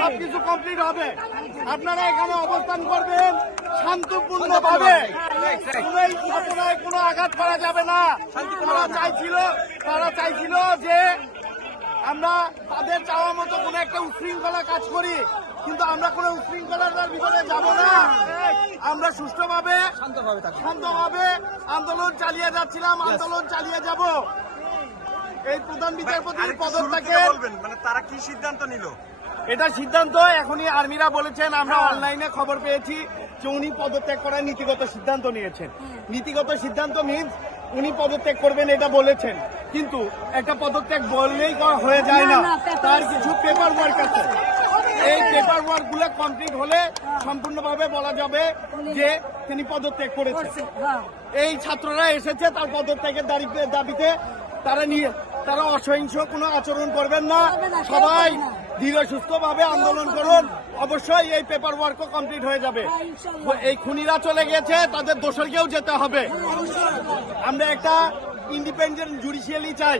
সবকিছু কমপ্লিট হবে। আপনারা এখানে অবস্থান করবেন শান্তপূর্ণ ভাবে, কোনো আঘাত করা যাবে না। তারা চাইছিল যে আমরা তাদের চাওয়া মতো কোনো একটা উশৃঙ্খলা কাজ করি, কিন্তু আমরা কোনো উশৃঙ্খলার ভিতরে যাব না। আমরা সুষ্ঠুভাবে শান্তভাবে আন্দোলন চালিয়ে যাচ্ছিলাম, আন্দোলন চালিয়ে যাব। এই প্রধান বিচারপতির পদত্যাগে মানে তারা কি সিদ্ধান্ত নিল? এটা সিদ্ধান্ত এখনই আর্মিরা বলেছেন, আমরা অনলাইনে খবর পেয়েছি যে উনি পদত্যাগ করার নীতিগত সিদ্ধান্ত নিয়েছেন। নীতিগত সিদ্ধান্ত মিনস উনি পদত্যাগ করবেন এটা বলেছেন, কিন্তু একটা পদত্যাগ বললেই হয়ে যায় না, তার কিছু পেপার ওয়ার্ক আছে। এই পেপার ওয়ার্ক গুলো কমপ্লিট হলে সম্পূর্ণভাবে বলা যাবে যে তিনি পদত্যাগ করেছেন। এই ছাত্ররা এসেছে তার পদত্যাগের দাবিতে, তারা অসহিংস কোনো আচরণ করবেন না। সবাই ধীরে সুস্থ ভাবে আন্দোলন করুন, অবশ্যই এই পেপার ওয়ার্কও কমপ্লিট হয়ে যাবে। এই খুনিরা চলে গেছে, তাদের দোষরকেও যেতে হবে। আমরা একটা ইন্ডিপেন্ডেন্ট জুডিশিয়ালি চাই।